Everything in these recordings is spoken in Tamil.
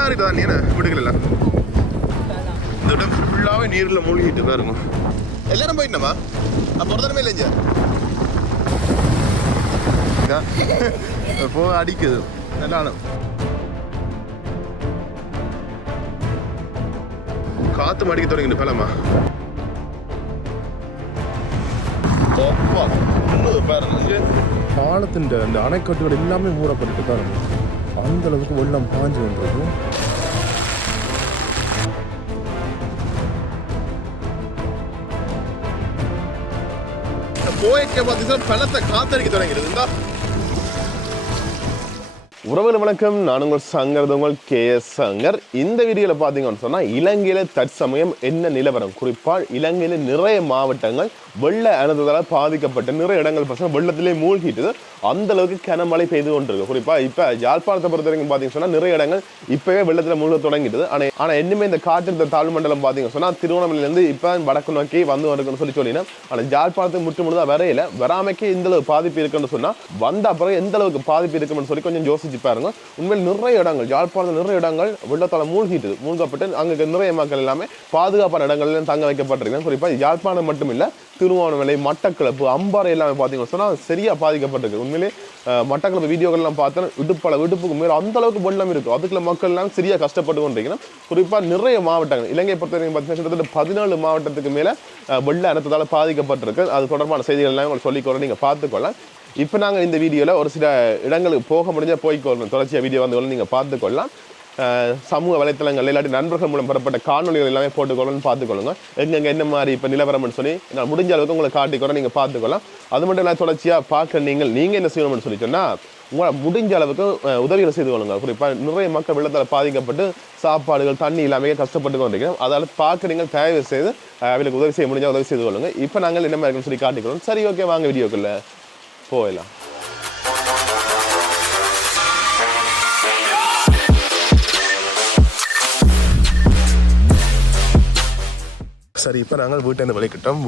வெள்ளாறு தான் என்ன வீடுகள் இந்த இடம் ஃபுல்லாகவே நீரில் மூழ்கிட்டு தான் இருக்கும். எல்லாரும் போயிட்டோமா அப்போ ஒரு தடவை இல்லைங்க இப்போ அடிக்குது நல்லா காத்து மடிக்க தொடங்கிட்டு பலமா பாலத்தின் அந்த அணைக்கட்டுகள் எல்லாமே மூடப்பட்டு தான் இருக்கும். அந்த அளவுக்கு வெள்ளம் பாஞ்சு வந்தது. போய்க்க பார்த்தீங்கன்னா பலத்தை காத்தடிக்க தொடங்கிடுது. உறவுகள் வணக்கம், நான் உங்கள் சங்கர், உங்கள் KS சங்கர். இந்த வீடியோவில் பார்த்தீங்கன்னு சொன்னால் இலங்கையில் தற்சமயம் என்ன நிலவரம், குறிப்பாக இலங்கையில் நிறைய மாவட்டங்கள் வெள்ள அனர்த்தத்தால் பாதிக்கப்பட்ட நிறைய இடங்கள் பார்த்தீங்கன்னா வெள்ளத்திலே மூழ்கிட்டுது. அந்த அளவுக்கு கனமழை பெய்து கொண்டிருக்கு. குறிப்பாக இப்போ யாழ்ப்பாணத்தை பொறுத்த வரைக்கும் பார்த்தீங்கன்னு சொன்னால் நிறைய இடங்கள் இப்போவே வெள்ளத்தில் மூழ்க தொடங்கிட்டுது. ஆனால் இன்னுமே இந்த காற்றழுத்த தாழ்வு மண்டலம் பார்த்தீங்கன்னு சொன்னால் திருவண்ணாமலையிலேருந்து இப்போ வடக்கு நோக்கி வந்து வருக்குன்னு சொல்லினேன். ஆனால் யாழ்ப்பாணத்துக்கு முற்றுமுழுதாக வரையில வராமைக்கு இந்த அளவு பாதிப்பு இருக்குன்னு சொன்னால் வந்த அப்புறம் எந்த அளவுக்கு பாதிப்பு இருக்குன்னு சொல்லி கொஞ்சம் யோசிச்சு பாருங்க. உண்மையில் நிறைய இடங்கள் யாழ்ப்பாணத்தில் நிறைய இடங்கள் வெள்ளத்தால் மூழ்கப்பட்டு அங்கே நிறைய மக்கள் எல்லாமே பாதுகாப்பான இடங்கள்ல தங்க வைக்கப்பட்டிருக்காங்க. குறிப்பாக யாழ்ப்பாணம் மட்டும் இல்லை, திருவண்ணாமலை, மட்டக்களப்பு, அம்பாறை எல்லாமே பார்த்தீங்கன்னு சொன்னால் சரியாக பாதிக்கப்பட்டிருக்கு. உண்மையிலே மட்டக்களப்பு வீடியோக்கள்லாம் பார்த்தா இடுப்புக்கு மேலே அந்த அளவுக்கு வெள்ளம் இருக்குது. அதுக்குள்ள மக்கள் எல்லாம் சரியாக கஷ்டப்பட்டு கொண்டிருக்கணும். குறிப்பாக நிறைய மாவட்டங்கள் இலங்கை பொறுத்த வரைக்கும் பார்த்தீங்கன்னா கிட்டத்தட்ட 14 மாவட்டத்துக்கு மேலே வெள்ள அனர்த்தத்தால் பாதிக்கப்பட்டிருக்கு. அது தொடர்பான செய்திகள் எல்லாம் உங்களுக்கு சொல்லிக்கொள்ள நீங்கள் பார்த்துக்கொள்ளலாம். இப்போ நாங்கள் இந்த வீடியோவில் ஒரு சில இடங்களுக்கு போக முடிஞ்சால் போய்க்கொள்ளணும். தொடர்ச்சியாக வீடியோ வந்து நீங்கள் பார்த்துக்கொள்ளலாம். சமூக வலைத்தளங்கள் இல்லாட்டி நண்பர்கள் மூலம் பெறப்பட்ட காணொலிகள் எல்லாமே போட்டுக்கொள்ளணும்னு பார்த்துக்கொள்ளுங்க. எங்கெங்கே என்ன மாதிரி இப்போ நிலவரம்னு சொல்லி நான் முடிஞ்ச அளவுக்கு உங்களை காட்டிக்கொள்ள நீங்கள் பார்த்துக்கொள்ளலாம். அது மட்டும் இல்லை, தொடர்ச்சியாக பார்க்க நீங்கள் என்ன செய்யணும்னு சொல்லி சொன்னால் உங்களை முடிஞ்ச அளவுக்கு உதவிகளை செய்து கொள்ளுங்க. குறிப்பாக நிறைய மக்கள் வெள்ளத்தால் பாதிக்கப்பட்டு சாப்பாடுகள் தண்ணி இல்லாமல் கஷ்டப்பட்டு கொண்டிருக்கிறோம். அதால் பார்க்க நீங்கள் தயவு செய்து அவங்களுக்கு உதவி செய்ய முடிஞ்சால் உதவி செய்து கொள்ளுங்க. இப்போ நாங்கள் என்ன மாதிரி சொல்லி காட்டிக்கொள்ளணும். சரி, ஓகே, வாங்க வீடியோக்குள்ள போயிடலாம். சரி, இப்போ நாங்கள் வீட்டை வலிக்கிட்டோம்.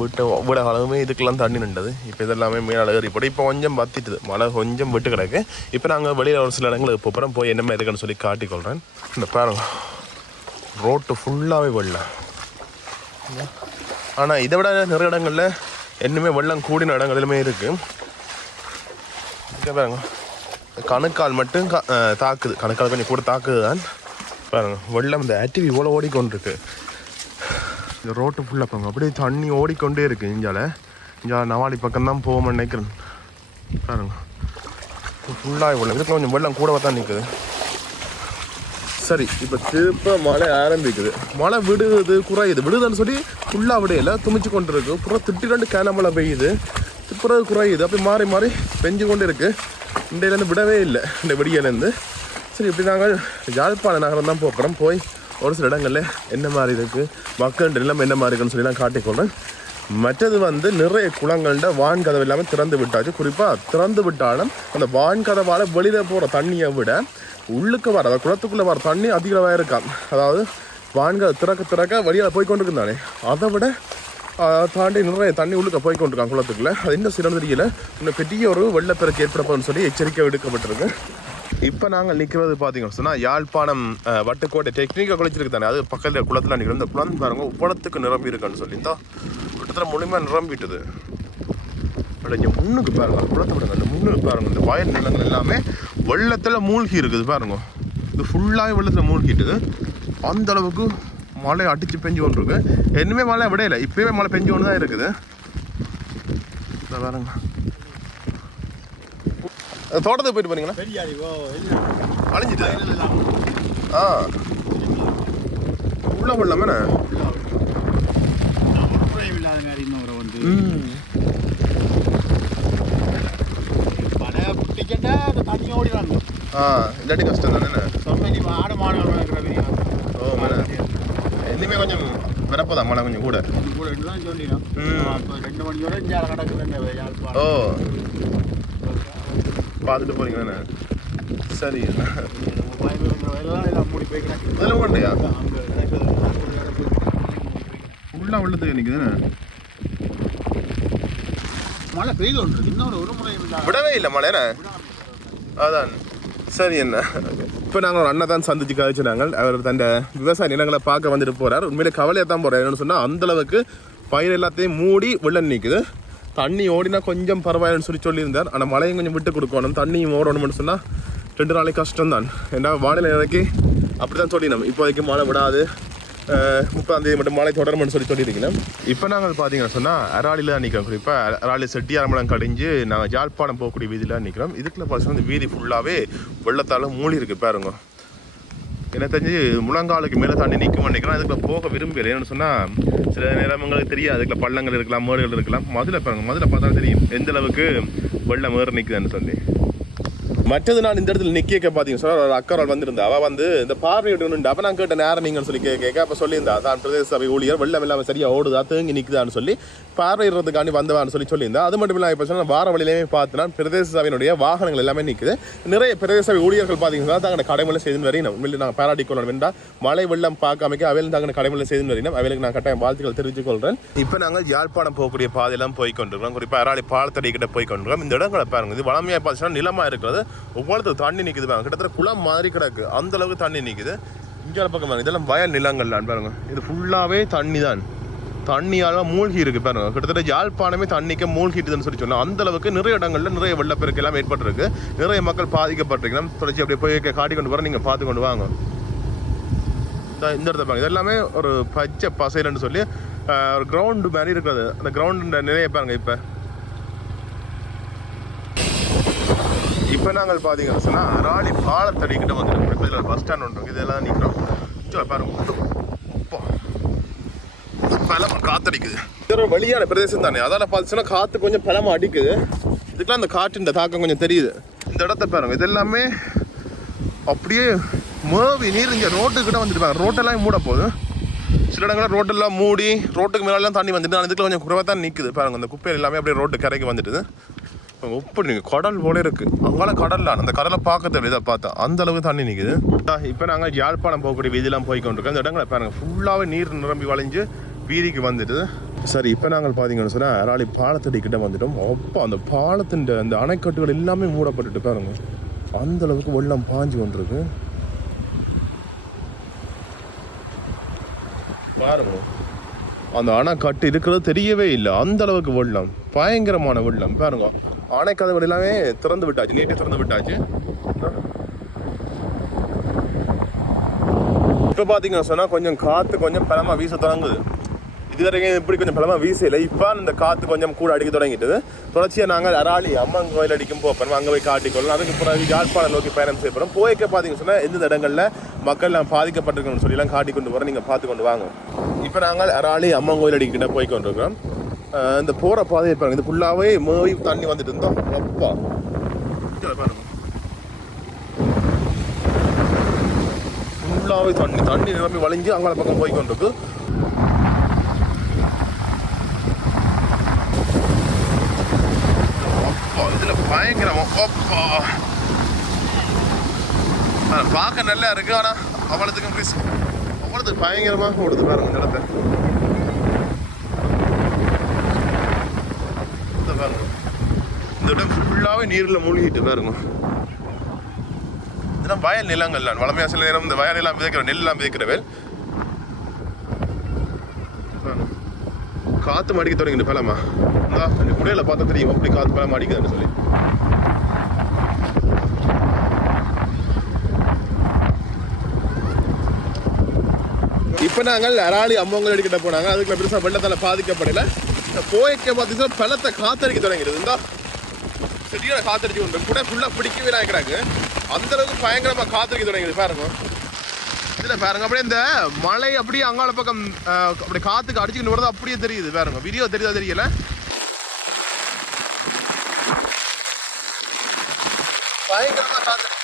வீட அளவுமே இதுக்கெல்லாம் தண்ணி நின்றது. இப்போ இதெல்லாமே மேலே ஏறி போட்டு இப்போ கொஞ்சம் பத்திட்டுது, மழை கொஞ்சம் விட்டு கிடக்கு. இப்போ நாங்கள் வெளியில் ஒரு சில இடங்களுக்கு போகிறோம். போய் என்னமே இருக்குன்னு சொல்லி காட்டிக்கொள்கிறேன். இந்த பாருங்க, ரோட்டு ஃபுல்லாகவே வெள்ளம். ஆனால் இதை விட நிறைய இடங்களில் இன்னுமே வெள்ளம் கூடின இடங்களிலுமே இருக்குது. பாருங்க, கணுக்கால் மட்டும் தாக்குது, கணுக்கால் கொஞ்சம் கூட தாக்குது தான். பாருங்க, வெள்ளம் இந்த ஆக்டிவ் இவ்வளோ ஓடிக்கொண்டிருக்கு. இந்த ரோட்டு ஃபுல்லாக பாருங்க, அப்படியே தண்ணி ஓடிக்கொண்டே இருக்குது. இங்கே நவாலி பக்கம்தான் போவோம்னு நினைக்கிறேன். பாருங்க, ஃபுல்லாக வெள்ளம். இதுக்கு கொஞ்சம் வெள்ளம் கூட தான் நிற்குது. சரி, இப்போ திருப்ப மழை ஆரம்பிக்குது. மழை விடுது, குறையுது, விடுதுன்னு சொல்லி ஃபுல்லாக விடையில துமிச்சு கொண்டு இருக்கு. அப்புறம் திட்டிட்டு கனமழை பெய்யுது, பிறகு குறையுது. அப்படி மாறி மாறி பெஞ்சு கொண்டு இருக்கு. இண்டையிலேருந்து விடவே இல்லை, இந்த வெடியிலேருந்து. சரி, இப்படி நாங்கள் யாழ்ப்பாண நகரம் தான் போகிறோம். போய் ஒரு சில இடங்களில் என்ன மாதிரி இருக்குது, மக்கள் நிலைமை என்ன மாதிரி இருக்குன்னு சொல்லி நான் காட்டிக்கொள்கிறேன். மற்றது வந்து நிறைய குளங்கள்ட வான்கதவு எல்லாமே திறந்து விட்டாச்சு. குறிப்பாக திறந்து விட்டாலும் அந்த வான்கதவால் வெளியில் போகிற தண்ணியை விட உள்ளுக்கு வர, அதாவது குளத்துக்குள்ளே வர தண்ணி அதிகமாக இருக்கான். அதாவது வான்கதை திறக்க வழியாக போய்கொண்டிருக்கு தானே, அதை விட தாண்டி நிறைய தண்ணி உள்ளுக்க போய்கொண்டிருக்கான் குளத்துக்குள்ளே. அது இன்னும் சிறந்த தெரியல. இன்னும் பெரிய ஒரு வெள்ளப்பெருக்கு ஏற்படப்போன்னு சொல்லி எச்சரிக்கை விடுக்கப்பட்டிருக்கு. இப்போ நாங்கள் நிற்கிறது பார்த்தீங்கன்னு சொன்னால் யாழ்ப்பாணம் வட்டுக்கோட்டை டெக்னிக்கல் குளிச்சிருக்கு தானே, அது பக்கத்தில் குளத்தில் நிற்கிறோம். இந்த குளம் பாருங்க குளத்துக்கு நிரம்பி இருக்குன்னு சொல்லி இந்த கிட்டத்தட்ட முழுமையாக நிரம்பிட்டுது. பட் இங்கே முன்னுக்கு பாருங்க, குளத்தை விடுங்க, இந்த முன்னுக்கு பாருங்க, இந்த வயல் நிலங்கள் எல்லாமே வெள்ளத்தில் மூழ்கி இருக்குது. பாருங்க, இது ஃபுல்லாகவே வெள்ளத்தில் மூழ்கிட்டுது. அந்த அளவுக்கு மழை அடித்து பெஞ்சு கொண்டு இருக்கு. இன்னுமே மழை விடையில, இப்போவே மழை பெஞ்சு கொண்டு தான் இருக்குது. பாருங்க, தோட்டத்துக்கு போயிட்டு போறீங்களா? அழிஞ்சிட்டு உள்ள போடலாமே. இல்லாட்டி கஷ்டம் தானே. ஓ மேலே இனிமே கொஞ்சம் வரப்போதான் மழை கொஞ்சம் கூட. ஓ, பார்த்துட்டு போறீங்கண்ணே. சரி, இதெல்லாம் கொண்டையா ஃபுல்லாக வெள்ளத்துக்கு நிற்குதுண்ணே. மழை பெய்து ஒன்று இன்னொரு முறை விடவே இல்லை மழைண்ணே. அதான் சரி என்ன இப்போ நாங்கள் ஒரு அண்ணன் தான் சந்திச்சு கழிச்சுனாங்க. அவர் தன் விவசாய நிலங்களை பார்க்க வந்துட்டு போகிறார். உண்மையிலே கவலையாக தான் போகிறார். என்னென்னு சொன்னால் அந்தளவுக்கு பயிர் எல்லாத்தையும் மூடி வெள்ளம் நிற்குது. தண்ணி ஓடினா கொஞ்சம் பரவாயில்லன்னு சொல்லியிருந்தார். ஆனால் மழையும் கொஞ்சம் விட்டு கொடுக்கணும், தண்ணியும் ஓடணும்னு சொன்னால் 2 நாளைக்கு கஷ்டம்தான். ஏன்னா வானிலை இறக்கி அப்படி தான் சொல்லினோம். இப்போதைக்கு மழை விடாது, 30ஆம் தேதி மட்டும் மழை தொடரும்னு சொல்லியிருக்கணும். இப்போ நாங்கள் பார்த்தீங்கன்னா சொன்னால் அராலியில் தான் நிற்கிறோம். இப்போ அராலி செட்டியாரம்பலம் கடிஞ்சு நாங்கள் யாழ்ப்பாணம் போகக்கூடிய வீதியில் தான் நிற்கிறோம். இதுக்குள்ள பார்த்தீங்கன்னா இந்த வீதி ஃபுல்லாகவே வெள்ளத்தால் மூழ்கி இருக்குது பாருங்க. எனக்கு தெரிஞ்சு முழங்காலுக்கு மேலே தண்ணி நிற்கும் நினைக்கிறேன். அதுக்குள்ள போக விரும்பல. ஏன்னு சொன்னால் சில நேரங்களுக்கு தெரியாது, அதுக்குள்ள பள்ளங்கள் இருக்கலாம், மேடுகள் இருக்கலாம். மதுரை பாருங்க, மதுரை பார்த்தா தெரியும் எந்த அளவுக்கு வெள்ளம் மேறு நிற்குதுன்னு சொல்லி. மற்றது நான் இந்த இடத்துல நிற்க பார்த்தீங்கன்னா சொன்னால் ஒரு அக்கறால் வந்திருந்தா. அவள் வந்து இந்த பார்வையிட்டு அப்போ நான் கேட்ட நேரம் நீங்கள் சொல்லி கேட்க அப்போ சொல்லியிருந்தா தான் பிரதேச சபை ஊழியர் வெள்ளம் இல்லாமல் சரியாக ஓடுதா தேங்கி நிற்குதான்னு சொல்லி பார்வையிடுறதுக்காண்டி வந்தவான்னு சொல்லியிருந்தா. அது மட்டும் இல்லாமல் இப்போ சொன்னால் வார வழியிலேயே பார்த்துனா பிரதேச சபையினுடைய வாகனங்கள் எல்லாமே நிற்குது. நிறைய பிரதேச சபை ஊழியர்கள் பார்த்தீங்கன்னா தாங்க கடைமுறை செய்து வரையினோம். உண்மையிலே நாங்கள் பாராட்டிக்கொள்ளணும். வேண்டாம் மழை வெள்ளம் பார்க்காமக்க அவையில் தாங்க கடைமுறை செய்து வரையினோம். அவைகளுக்கு நான் கட்டாயம் வாழ்த்துக்கள் தெரிவித்துக்கொள்கிறேன். இப்போ நாங்கள் யாழ்ப்பாணம் போகக்கூடிய பாதையெல்லாம் போய் கொண்டிருக்கிறோம். குறிப்பாக அராலி பாலத்தடி கிட்ட போய் கொண்டிருக்கிறோம். இந்த இடங்களை பாருங்கள், இது வளமையாக பார்த்தீங்கன்னா நிலமாக இருக்கிறது. ஒவ்வொரு தண்ணி நிற்குது பாருங்க, கிட்டத்தட்ட குளம் மாதிரி கிடக்கு, அந்த அளவுக்கு தண்ணி நிற்குது. இங்கே பக்கம் பாருங்க, இதெல்லாம் வயல் நிலங்கள்லாம் பாருங்க. இது ஃபுல்லாகவே தண்ணி தான், தண்ணியால் மூழ்கி இருக்கு பாருங்க. கிட்டத்தட்ட யாழ்ப்பாணமே தண்ணிக்கு மூழ்கிட்டுதுன்னு சொல்லி சொன்னால் அந்த அளவுக்கு நிறைய இடங்களில் நிறைய வெள்ளப்பெருக்கு எல்லாம் ஏற்பட்டிருக்கு. நிறைய மக்கள் பாதிக்கப்பட்டிருக்கணும். தொடர்ச்சி அப்படியே போய் காட்டி கொண்டு வர நீங்கள் பார்த்து கொண்டு வாங்க. இந்த இடத்த பாருங்க, இதெல்லாமே ஒரு பச்சை பசைலன்னு சொல்லி ஒரு கிரவுண்டு மாதிரி இருக்கிறது. அந்த கிரவுண்டு நிறைய பாருங்க. இப்போ நாங்கள் பார்த்தீங்கன்னு சொன்னால் அராலி பாலத்தடிக்கிட்ட வந்துடும். இப்போ இதில் பஸ் ஸ்டாண்ட் ஒன்று இதெல்லாம் நிற்கிறோம். பாருங்க, பலமாக காற்றடிக்குது. இது ஒரு வழியான பிரதேசம் தானே, அதால் பார்த்துச்சுன்னா காற்று கொஞ்சம் பலமாக அடிக்குது. இதுக்கெல்லாம் அந்த காற்றின் தாக்கம் கொஞ்சம் தெரியுது. இந்த இடத்த பாருங்க, இது எல்லாமே அப்படியே மேவி நீர் இங்கே ரோட்டுக்கிட்ட வந்துட்டு பாருங்க. ரோட்டெல்லாம் மூட போகுது. சில இடங்களில் ரோட்டெல்லாம் மூடி ரோட்டுக்கு மேலாம் தண்ணி வந்துட்டு அதுக்குள்ள கொஞ்சம் குறைவாக தான் நிற்குது பாருங்க. அந்த குப்பையில் எல்லாமே அப்படியே ரோட்டு கரைக்கு வந்துட்டுது. உப்பு நீங்கள் கடல் போல இருக்குது. அங்கால கடலில் அந்த கடலை பார்க்க தேவை, இதை பார்த்தா அந்த அளவுக்கு தண்ணி நிற்குது. இப்போ நாங்கள் யாழ்ப்பாணம் போகக்கூடிய வீதியெல்லாம் போய் கொண்டிருக்கோம். இந்த இடங்களை பாருங்கள் ஃபுல்லாகவே நீர் நிரம்பி வளைஞ்சு வீதிக்கு வந்துட்டு. சரி, இப்போ நாங்கள் பார்த்தீங்கன்னு சொன்னால் அராலி பாலத்தடிக்கிட்ட வந்துட்டோம். அப்போ அந்த பாலத்தின் அந்த அணைக்கட்டுகள் எல்லாமே மூடப்பட்டுட்டு பாருங்கள், அந்த அளவுக்கு வெள்ளம் பாஞ்சு கொண்டிருக்கு பாருங்க. அந்த அணைக்கட்டு இருக்கிறது தெரியவே இல்லை, அந்த அளவுக்கு வெள்ளம், பயங்கரமான வெள்ளம் பாருங்க. அணைக்கதவுகள் எல்லாமே திறந்து விட்டாச்சு, நீட்டே திறந்து விட்டாச்சு. இப்போ பார்த்தீங்கன்னா சொன்னால் கொஞ்சம் காற்று கொஞ்சம் பலமாக வீச தொடங்குது. இது வரைக்கும் இப்படி கொஞ்சம் பலமாக வீசல. இப்போ இந்த காற்று கொஞ்சம் கூட அடிக்க தொடங்கிட்டது. தொடர்ச்சியாக நாங்கள் அராலி அம்மன் கோயில் அடிக்கும் போகிறோம். அங்கே போய் காட்டிக்கொள்ளலாம். அதுக்கு பிறகு யாழ்ப்பாணம் நோக்கி பயணம் செய்யப்போகிறோம். போய்க்க பார்த்தீங்கன்னு சொன்னால் எந்த இடங்களில் மக்கள் நான் பாதிக்கப்பட்டிருக்கணும்னு சொல்லலாம் காட்டி கொண்டு போகிறோம். நீங்கள் பார்த்து கொண்டு வாங்க. இப்போ நாங்கள் அராலி அம்மன் கோயில் அடிக்கிட்ட போய் கொண்டிருக்கிறோம். இந்த போகிற பாதையை பாருங்கள், இது ஃபுல்லாகவே மேவி தண்ணி வந்துட்டு இருந்தோம். அப்பா பாருங்க, ஃபுல்லாகவே தண்ணி நிரம்பி வளைஞ்சு அங்கால பக்கம் போய் கொண்டிருக்கு. அப்பா இதில் பயங்கரமா அப்பா பார்க்க நல்லா இருக்கு. ஆனால் அவ்வளோத்துக்கும் ரிஸ்க், அவ்வளோத்துக்கு பயங்கரமாக ஓடுது பாருங்க நிலத்தை. இந்த இடம் ஃபுல்லாகவே நீரில் மூழ்கிட்டு பாருங்க. இதெல்லாம் வயல் நிலங்கள்லாம் வளமையாக சில நேரம் இந்த வயல் எல்லாம் விதைக்கிற நெல்லாம் விதைக்கிறவேல் காற்று மடிக்க தொடங்கிட்டு பலமா இந்த குடையில பார்த்தா தெரியும் அப்படி காற்று பலமா அடிக்குதுன்னு சொல்லி. இப்போ நாங்கள் அராலி அம்மங்கல் அடிக்கிட்ட போனாங்க. அதுக்குள்ள பெருசாக வெள்ளத்தால் பாதிக்கப்படலை. போய்க்க பார்த்தீங்கன்னா பலத்தை காத்தடிக்க தொடங்கிடுது. இந்த சரியான காத்தடிச்சு கொண்டு கூட ஃபுல்லாக பிடிக்கவே நாய்க்கிறாங்க. அந்த அளவுக்கு பயங்கரமாக காத்தடிக்க தொடங்கிடுது பாருங்க. இதில் பாருங்க அப்படியே இந்த மழை அப்படியே அங்காள பக்கம் அப்படி காற்றுக்கு அடிச்சுக்கிட்டு வரது அப்படியே தெரியுது பாருங்க. வீடியோ தெரியுதா தெரியல, பயங்கரமாக காத்தடிச்சு.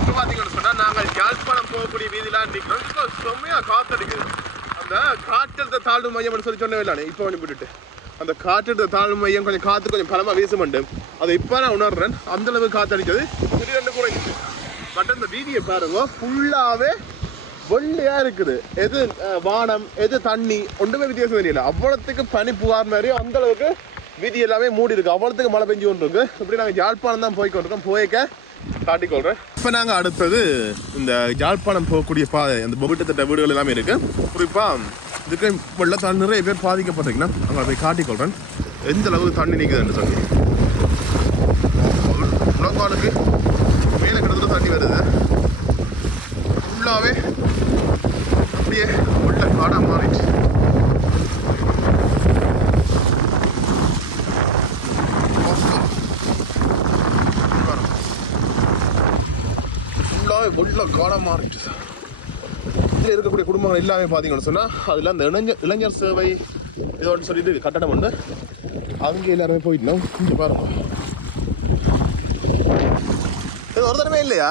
இப்போ பார்த்தீங்கன்னு சொன்னால் நாங்கள் யாழ்ப்பாணம் போகக்கூடிய வீதியெல்லாம் நிற்கிறோம். இப்போ செம்மையாக காத்தடிக்குது. அந்த காற்றழுத்த தாழ்வு மையம் சொல்லி சொன்னவே இல்லைண்ணே. இப்போ விட்டுட்டு அந்த காற்றழுத்த தாழ்வு மையம் கொஞ்சம் காற்று கொஞ்சம் பலமாக வீசுமண்டு அதை இப்போ நான் உணர்றேன். அந்தளவு காற்றடிச்சது திடீர்னு குறைஞ்சிச்சு. பட் இந்த வீதியை பாருங்க ஃபுல்லாகவே வெள்ளையாக இருக்குது. எது வானம் எது தண்ணி ஒன்றுமே வித்தியாசம் தெரியல. அவ்வளோத்துக்கு பனி புகார் மாதிரி அந்தளவுக்கு வீதி எல்லாமே மூடி இருக்கு, அவ்வளோத்துக்கு மழை பெஞ்சு கொண்டு இருக்கு. இப்படி நாங்கள் யாழ்ப்பாணம் தான் போய்க்கொண்டிருக்கோம், போய்க்க காட்டிக்கொள்கிறேன். இப்போ நாங்கள் அடுத்தது இந்த யாழ்ப்பாணம் போகக்கூடிய பாதை, அந்த வீட்டுத்திட்ட வீடுகள் எல்லாமே இருக்கு. குறிப்பாக இதுக்கு வெள்ளத்தால் நிறைய பேர் பாதிக்கப்பட்டிருக்கீங்கன்னா அங்கே போய் காட்டிக்கொள்கிறேன் எந்த அளவுக்கு தண்ணி நிற்குதுன்னு சொல்லி. உலகாலுக்கு மேலே கிடத்துல தண்ணி வருது, ஃபுல்லாகவே அப்படியே வெள்ள காடாக மாறிடுச்சு. வெள்ள காலம் மாறிட்டு இதில் இருக்கக்கூடிய குடும்பங்கள் எல்லாமே பார்த்தீங்கன்னு சொன்னால் அதில் அந்த இளைஞர் சேவை இதோடு சொல்லிட்டு கட்டடம் உண்டு, அங்கே எல்லாருமே போயிட்டோம். இங்கே பாருங்க, இது ஒரு தடவை இல்லையா?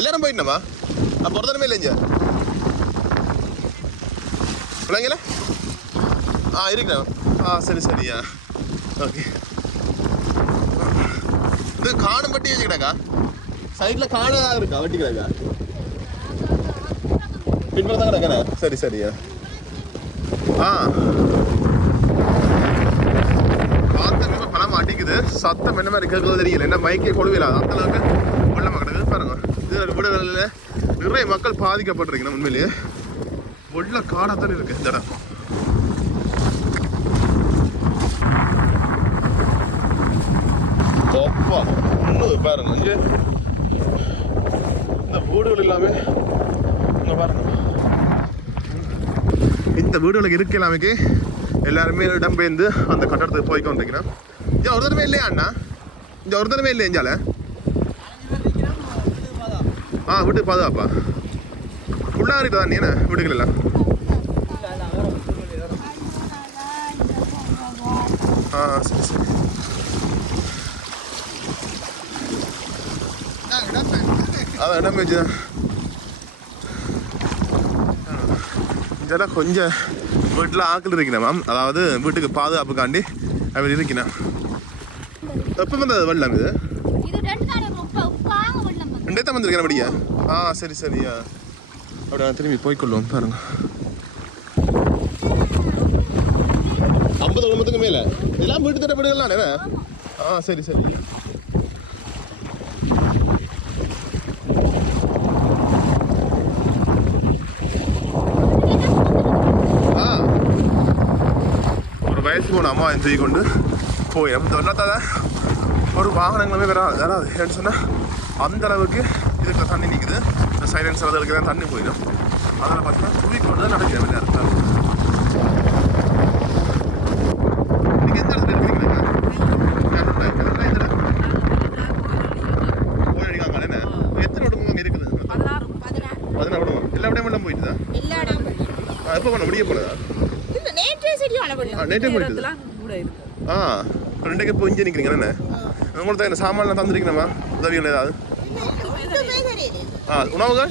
எல்லாரும் போயிட்டோமா? அப்போ ஒரு தடவை இல்லைங்க இல்லைங்களா? இருக்கணும். சரி சரியா, ஓகே. இது காணும் பட்டி வச்சுக்கிட்டாக்கா, சைடில் காணதாக இருக்கா வட்டி கிடக்கா? பின்புறம் தான் கிடக்கா? சரி சரியா. காத்தங்க இப்போ பழம் அடிக்குது, சத்தம் என்ன மாதிரி கேட்கறது தெரியல, என்ன மைக்கே கொடுவில அந்த அளவுக்கு வெள்ளமாக கிடக்குது. பாருங்க, இது வீடுகளில் நிறைய மக்கள் பாதிக்கப்பட்டிருக்கணும். உண்மையிலேயே வெள்ள காடாத்தான் இருக்கு இந்த இடம். பாருங்க இங்கே இந்த வீடுகள் எல்லாமே இங்கே பாருங்க, இந்த வீடுகளுக்கு இருக்க எல்லாமே எல்லாருமே இடம்பெயர்ந்து அந்த கட்டடத்துக்கு போய் கொண்டிருக்கிறேன். இங்கே ஒரு தடவை இல்லையா அண்ணா? இங்கே ஒரு தடவை இல்லையா இஞ்சால? வீட்டுக்கு பாதுகாப்பா ஃபுல்லாக இருக்குதா நீ என்ன வீடுகள் எல்லாம்? சரி சரி. அதான் இடம் பேச்சு தான். இதெல்லாம் கொஞ்சம் வீட்டில் ஆக்கள் இருக்கணும் மேம், அதாவது வீட்டுக்கு பாதுகாப்புக்காண்டி அவர் இருக்கணும். எப்போ வந்தது வெள்ளம்? இது ரெண்டே தான் வந்திருக்கேன் அப்படியா? சரி சரியா. அப்படி நான் திரும்பி போய்க்கொள்ளுவோம். பாருங்க, 50 குடும்பத்துக்கு மேலே இதெல்லாம் வீட்டு தட்ட வீடுகள்லாம். சரி சரி. வயசு போன அம்மா செய்ய கொண்டு போய் நம்ம வெள்ளத்தாத ஒரு வாகனங்களுமே வராது ஏன்னு சொன்னால் அந்த அளவுக்கு இதுக்கு தண்ணி நிற்குது. இந்த சைலன்ஸ் அதுக்கு தான் தண்ணி போயிடும். அதில் பார்த்தீங்கன்னா தூக்கிக்கொண்டு தான் நடக்குது வெளியே இருக்காது. நீங்கள் எந்த இடத்துல இருக்கிறீங்க? போயிருக்காங்க என்ன? எத்தனை குடும்பம் அங்கே இருக்குது? 16 குடும்பம். எல்லா விடையும் வெள்ளம் போயிட்டுதா? எப்போ பண்ண முடிய போனதா? நேற்றே போயிட்டு ரெண்டுக்கு இப்போ இங்கே நிற்கிறீங்க என்ன? உங்களுக்கு என்ன சாமான்லாம் தந்துருக்கணுமா? உதவிகள் ஏதாவது? உணவுகள்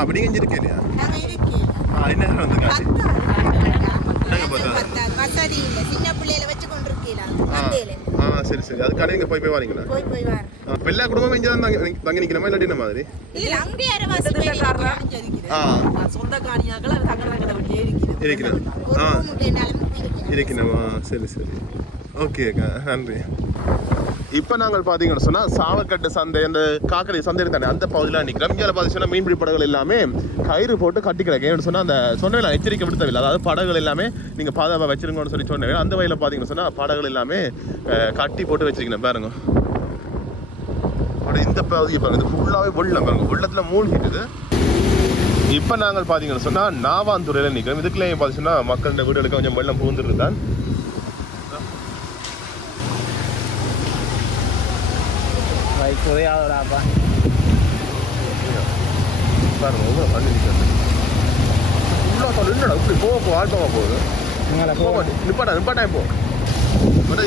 அப்படி இங்கே இருக்கே இல்லையா? என்ன வந்துருக்கா? சரி சரி. அது கடைங்க போய் வரீங்களா? இப்போ எல்லா குடும்பமும் இங்கே தான் தங்கி நிற்கிறமா இல்லாட்டி என்ன மாதிரி? இருக்கணுமா? சரி சரி, ஓகே அக்கா, நன்றி. இப்போ நாங்கள் பார்த்தீங்கன்னு சொன்னால் சாவக்கட்டு சந்தை, அந்த காக்கடை சந்தை தானே அந்த பகுதியில் நிற்கிறோம். இங்கே பார்த்தீங்கன்னா மீன்பிடி படகுகள் எல்லாமே கயிறு போட்டு கட்டி கிடக்கு. ஏன்னு சொன்னால் அந்த சொன்னதில் எச்சரிக்கை விடுத்தவில்லை, அதாவது படகுகள் எல்லாமே நீங்கள் பாதுகாப்பாக வச்சிருங்கன்னு சொல்லி சொன்னேன். அந்த வகையில் பார்த்தீங்கன்னு சொன்னால் படகுகள் எல்லாமே கட்டி போட்டு வச்சிருக்கணும். பாருங்க, அப்படி இந்த பகுதியை பாருங்க, இது ஃபுல்லாகவே வெள்ளம் பாருங்க, வெள்ளத்தில் மூழ்கிட்டுது. இப்போ நாங்கள் பார்த்தீங்கன்னு சொன்னால் நாவாந்துறையில் நிற்கிறோம். இதுக்குள்ளே பார்த்தீங்கன்னா மக்களோட வீடுகளுக்கு கொஞ்சம் வெள்ளம் பூந்துட்டு தான். பாருங்க தண்ணி நிற்கிறது ஃபுல்லாக சொல்லு. என்னடா இப்படி போக ஆழ்த்தமாக போகுது. நிப்பாட்டா இப்போ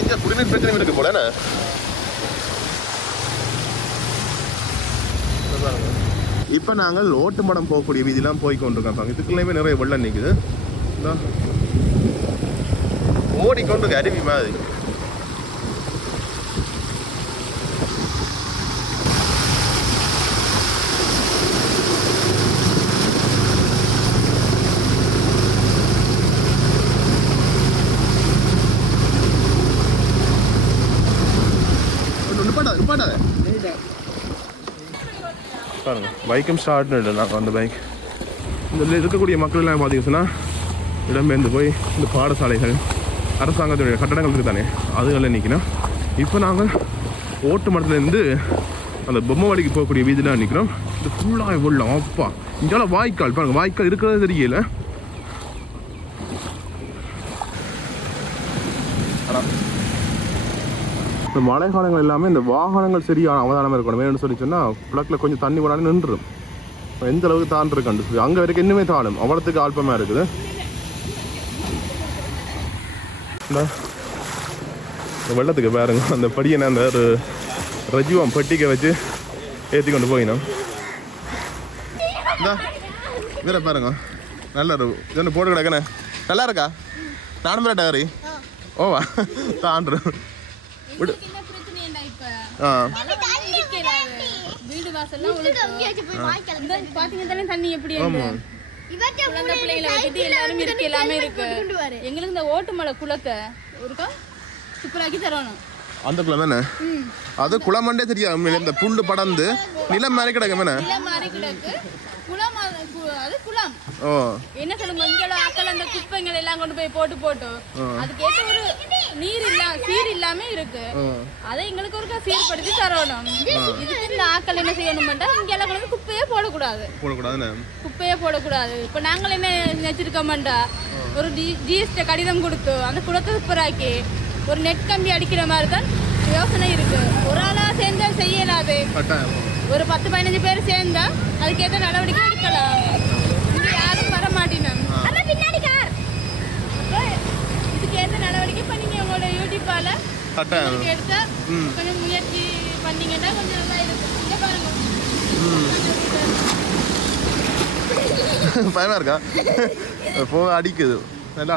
இங்கே குடிநீர் பிரச்சனை இருக்கு போல. இப்போ நாங்கள் ஓட்டு மடம் போகக்கூடிய வீதியெல்லாம் போய் கொண்டிருக்கோம். இதுக்குள்ளேயுமே நிறைய வெள்ளம் நிற்குது. ஓடிக்கொண்டு அருவி மாதிரி. பைக்கும் ஸ்டார்ட்னு இல்லை நாங்கள் அந்த பைக் இதில் இருக்கக்கூடிய மக்கள் எல்லாம் பார்த்தீங்கன்னா இடம்பெயர்ந்து போய் இந்த பாடசாலைகள் அரசாங்கத்துடைய கட்டடங்கள் இருக்குது தானே அதுகளில் நிற்கணும். இப்போ நாங்கள் ஓட்டு மரத்துலேருந்து அந்த பொம்மை வழிக்கு போகக்கூடிய வீதியில் நிற்கிறோம். இது ஃபுல்லாக வெள்ளம் அப்பா. இங்கே வாய்க்கால் பாருங்கள், வாய்க்கால் இருக்கிறது தெரியல. இந்த மழை காலங்கள் எல்லாமே இந்த வாகனங்கள் சரியான அவதானமாக இருக்கணும். வேணும்னு சொல்லி சொன்னால் புழக்கில் கொஞ்சம் தண்ணி போனாலும் நின்றுடும். எந்த அளவுக்கு தான் இருக்காண்டு அங்கே வரைக்கும் இன்னுமே தாழும், அவ்வளோத்துக்கு ஆல்பமாக இருக்குது. இந்த வெள்ளத்துக்கு பாருங்க அந்த படியை நான் அந்த ஒரு ரஜிவம் பெட்டிக்க வச்சு ஏற்றி கொண்டு போயினோம். இந்த வேற பாருங்க நல்லா இருக்கும். இது போட்டு கிடக்குண்ணே நல்லா இருக்கா? நானும் பேர டகரி ஓவா தாண்டு விடு. எங்களுக்கு இந்த ஓட்டுமலை குளத்தை ஒருக்கா சூப்பராக்கி தரணும். அந்த குளம் என்ன அது குளமண்டே தெரியாது. இந்த புல்லு படந்து நிலம் மாதிரி கிடக்கு நிலம் மாதிரி கிடக்கு. குளம் அது குளம். என்ன சொல்லுங்க இங்கே ஆக்கள் அந்த குப்பைங்கள் எல்லாம் கொண்டு போய் போட்டு அதுக்கேற்ற ஒரு நீர் சீர் இல்லாம இருக்கு. அதை எங்களுக்கு ஒரு சீர்படுத்தி தரணும். இதுக்கு இந்த ஆக்கள் என்ன செய்யணும்னா இங்க எல்லாம் கொண்டு குப்பையே போடக்கூடாது. குப்பையே போடக்கூடாது. இப்ப நாங்கள் என்ன நினைச்சிருக்கோம்டா ஒரு ஜிஎஸ்டி கடிதம் கொடுத்து அந்த குளத்தை சூப்பராக்கி ஒரு நெட் கம்பி அடிக்கிற மாதிரி தான் யோசனை இருக்கு. ஒரு ஆளா சேர்ந்தா செய்யலாது. ஒரு 10-15 பேர் சேர்ந்தா அதுக்கேற்ற நடவடிக்கை எடுக்கலாம். இங்க யாரும் வர மாட்டினோம். இதுக்கேற்ற நடவடிக்கை பண்ணீங்க உங்களோட யூடியூப்பால எடுத்தா கொஞ்சம் முயற்சி பண்ணீங்கன்னா கொஞ்சம் நல்லா இருக்கும். இங்க பாருங்க பயமா இருக்கா? போ அடிக்குது நல்லா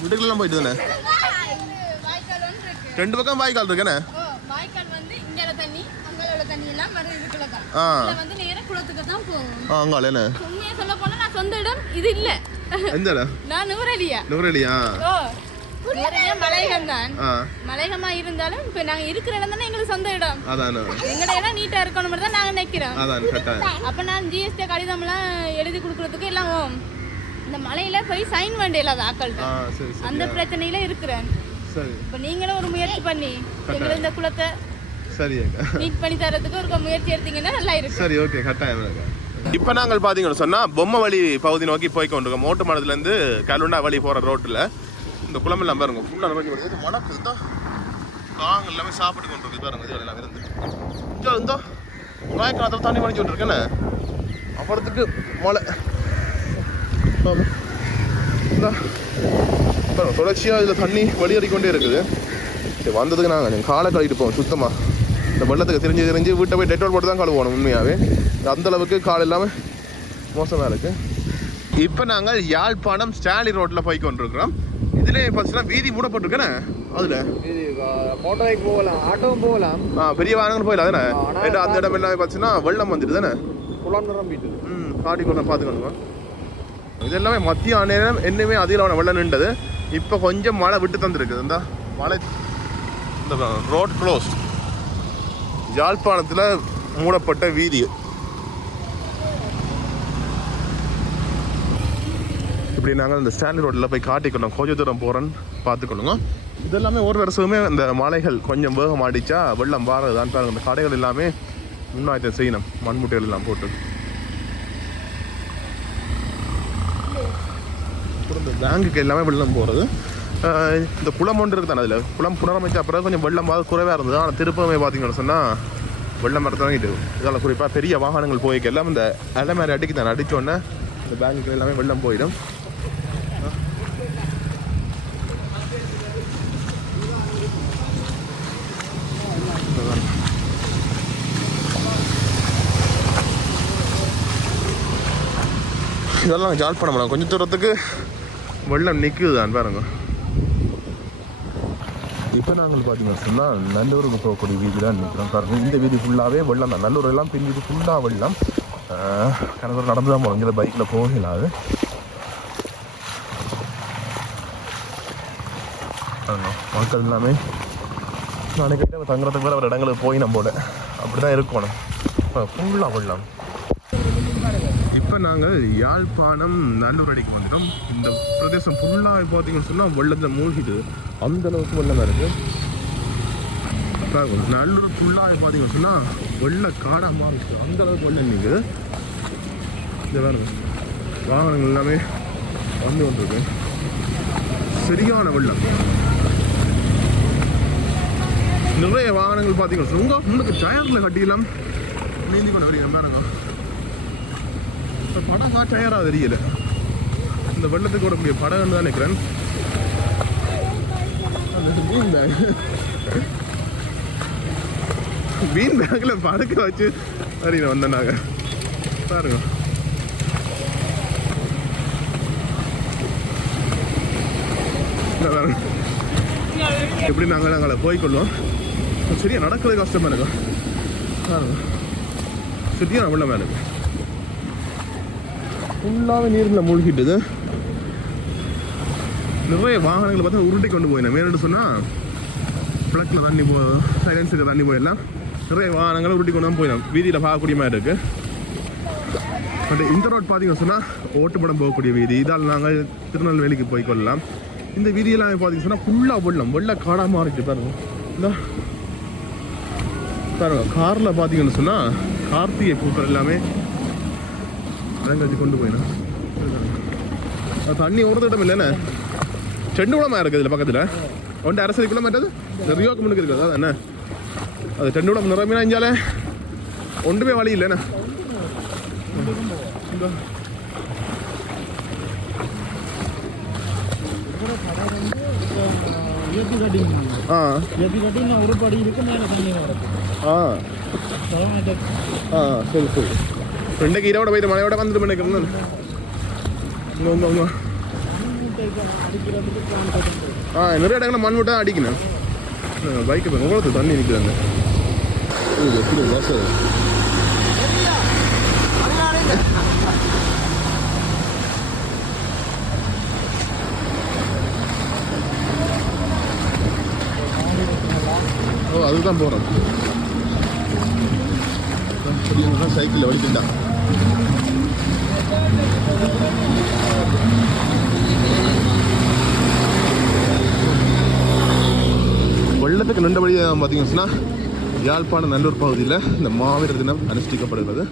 வீட்டுக்குலாம் போயிட்டு தானே. ரெண்டு பக்கம் வாய்க்கால் இருக்குண்ணே. வாய்க்கால் வந்து இங்கல தண்ணி அங்கல தண்ணி எல்லாம் வருது இதுக்குள்ள தான். இது வந்து நேரா குளத்துக்கு தான் போகும். அங்கல என்ன? உண்மையா சொல்ல போனா நான் சொந்த இடம் இது இல்ல. எந்த இடம்? நான் நுவரெலியா. நுவரெலியா? நுவரெலியா மலையகம் தான். மலையகமா இருந்தாலும் இப்ப நாங்க இருக்கிற இடம் தானே எங்களுக்கு சொந்த இடம். அதானே. எங்கட இடம் நீட்டா இருக்கணும் தான் நாங்க நினைக்கிறோம். அதான் கரெக்ட்டா. அப்ப நான் ஜிஎஸ்டி கடிதம் எல்லாம் எழுதி கொடுக்கிறதுக்கு எல்லாம் இந்த மலையில போய் சைன் வேண்டியல ஆக்கள்ட்ட. அந்த பிரச்சனையில இருக்கிறேன். இப்போ நீங்களும் ஒரு முயற்சி பண்ணி எங்களை இந்த குளத்தை நீட் பண்ணி தரதுக்கு ஒரு முயற்சி எடுத்தீங்கன்னா நல்லா இருக்கும். சரி ஓகே கட்டாயம். இப்போ நாங்கள் பார்த்தீங்கன்னு சொன்னால் பொம்மை வழி பகுதி நோக்கி போய் கொண்டிருக்கோம். மோட்டு மடத்துலேருந்து கலுண்டா வழி போகிற ரோட்டில் இந்த குளம் எல்லாம் பாருங்க ஃபுல்லாக நிறைஞ்சு வருது. மணக்குது தான் நாங்கள் எல்லாமே சாப்பிட்டு கொண்டு இருக்கு பாருங்க. இது எல்லாம் இருந்து இங்கே இருந்தோ வாய்க்காலத்தில் தண்ணி மணிச்சு விட்டுருக்கேன்னு அப்புறத்துக்கு மழை தொடர்ச்சியாக இதில் தண்ணி வழியறிக்கொண்டே இருக்குது. சரி வந்ததுக்கு நாங்கள் காலை கழுவிட்டு போவோம் சுத்தமாக. இந்த வெள்ளத்துக்கு தெரிஞ்சு வீட்டை போய் டெட்ரோல் போட்டு தான் கழுவோம். உண்மையாகவே அந்தளவுக்கு கால் இல்லாமல் மோசமாக இருக்குது. இப்போ நாங்கள் யாழ்ப்பாணம் ஸ்டாலி ரோட்டில் போய் கொண்டிருக்கிறோம். இதில் பார்த்தீங்கன்னா வீதி மூடப்பட்டிருக்கேண்ணே. அதில் மோட்டரைக்கு போகலாம், ஆட்டோவும் போகலாம், பெரிய வாகனங்கள் போயிடலாம் தானே. அந்த இடம் எல்லாமே பார்த்தீங்கன்னா வெள்ளம் வந்துட்டு தானே குளம் நிரம்பிட்டு காட்டி கொண்டு பார்த்துக்கணுங்க. இது எல்லாமே மத்திய நேரம் என்னமே அதிகமான வெள்ளம் நின்றது. இப்போ கொஞ்சம் மழை விட்டு தந்துருக்குது. இந்த மழை இந்த ரோட் க்ளோஸ் யாழ்ப்பாணத்தில் மூடப்பட்ட வீதி. இப்படி நாங்கள் இந்த ஸ்டாண்டி ரோட்டில் போய் காட்டிக்கொள்ளோம். கொஞ்சம் தூரம் போகிறோன்னு பார்த்துக்கொள்ளுங்க. இதெல்லாமே ஒரு வருஷமே இந்த மலைகள் கொஞ்சம் வேகம் அடித்தா வெள்ளம் வாரதுதான் பாருங்க. இந்த கடைகள் எல்லாமே முன்னாடி செய்யணும் மண்முட்டைகள் எல்லாம் போட்டு. இந்த பேங்குக்கு எல்லாமே வெள்ளம் போகிறது. இந்த குளம் ஒன்று இருக்குது தானே. அதில் குளம் புனரமைச்ச அப்புறம் கொஞ்சம் வெள்ளம் குறைவாக இருந்தது. ஆனால் திருப்பமே பார்த்தீங்கன்னு சொன்னால் வெள்ளம் மரத்தாங்கிட்டு இதெல்லாம் குறிப்பாக பெரிய வாகனங்கள் போய்க்கு எல்லாம் இந்த அலை மாதிரி அடிக்கு தானே. அடித்தோடனே இந்த பேங்குக்கு எல்லாமே வெள்ளம் போயிடும். இதெல்லாம் யாழ்ப்பாணம் கொஞ்சம் தூரத்துக்கு வெள்ளம் நிற்குதுதான் பாருங்க. இப்போ நாங்கள் பார்த்தீங்கன்னா சொன்னால் நல்லூருக்கு போகக்கூடிய வீதி தான் நிற்கிறோம் பாருங்க. இந்த வீதி ஃபுல்லாகவே வெள்ளம் தான். நல்லூர் எல்லாம் பின் வீதி ஃபுல்லாக வெள்ளம். கணவர் நடந்து தான் போகிறோம். இங்கே பைக்கில் போகலாது. மக்கள் எல்லாமே நாளைக்கு தங்குறதுக்கு வேறு ஒரு இடங்களுக்கு போய் நம்மளோட அப்படி தான் இருக்கணும். ஃபுல்லாக வெள்ளம். இப்போ நாங்கள் யாழ்ப்பாணம் நல்லூர் அடிக்கு வந்துட்டோம். இந்த பிரதேசம் ஃபுல்லாக பார்த்தீங்கன்னு சொன்னால் வெள்ளத்தில் மூழ்கிட்டு அந்த அளவுக்கு வெள்ளமாக இருக்குது. நல்லூர் ஃபுல்லாக பார்த்தீங்கன்னு சொன்னால் வெள்ள காடாக இருக்குது, அந்த அளவுக்கு வெள்ளம் நிற்குது. இந்த வேறு வாகனங்கள் எல்லாமே வந்து கொண்டிருக்கு, சரியான வெள்ளம். நிறைய வாகனங்கள் பார்த்தீங்கன்னா உங்க முன்னுக்கு டயரில் கட்டிக்கலாம் நீந்தி கொண்டு வரீங்க பாருங்க. இப்போ படகா டயராக தெரியல, இந்த வெள்ளத்துக்கு ஓடக்கூடிய படகுன்னு தான் நினைக்கிறேன். மீன் பேக்கில் படக்க வச்சு அப்படின்னு வந்தேன்னாங்க பாருங்க. எப்படி நாங்கள் போய்கொள்வோம். சரியா நடக்கிறது கஷ்டமா இருக்கும் பாருங்க. சரியா வெள்ளமாக இருக்கு, ஃபுல்லாகவே நீரில் மூழ்கிட்டுது. நிறைய வாகனங்களை பார்த்தா உருட்டி கொண்டு போயினேன். மேலே சொன்னால் பிளக்கில் தண்ணி சைலன்ஸுக்கு தண்ணி போயிடலாம். நிறைய வாகனங்களை உருட்டி கொண்டு தான் போயிடலாம். வீதியில் பார்க்கக்கூடிய மாதிரி இருக்குது. பட் இந்த ரோட் பார்த்தீங்கன்னு சொன்னால் ஓட்டுப்படம் போகக்கூடிய வீதி. இதால் நாங்கள் திருநெல்வேலிக்கு போய்கொள்ளலாம். இந்த வீதியெல்லாம் பார்த்தீங்கன்னு சொன்னால் ஃபுல்லாக வெள்ள காடாக மாறிட்டு பாருங்க. இந்த பாருங்க காரில் பார்த்தீங்கன்னு சொன்னால் கார்த்திகை பூக்கள் எல்லாமே வச்சு கொண்டு போயினா தண்ணி ஓடுறது இடம் இல்லைண்ணே. செண்டு குளமாக இருக்குது இதில் பக்கத்தில். ஒன்று அரசரிக்குள்ள மாட்டது இந்த ரியோக்கு முன்னுக்கு இருக்குது அதான் என்ன அது செண்டு குளம் நிறமையா இஞ்சாலே ஒன்றுமே வழி இல்லைண்ணே. சரி சரி ரெண்டுக்கு இரவோட போயிட்டு மழையோட வந்துட்டு நினைக்கிறேன். நிறைய இடங்களில் மண் விட்டா அடிக்கணும். பைக்கு உங்களுக்கு தண்ணி நிற்கிறாங்க. ஓ அதுதான் போகிறோம். சைக்கிளில் வலிக்கிட்டான். வெள்ளத்துக்கு நின்றபடியாக பார்த்தீங்கன்னா யாழ்ப்பாணம் நல்லூர் பகுதியில் இந்த மாவீரர் தினம் அனுஷ்டிக்கப்படுகிறது.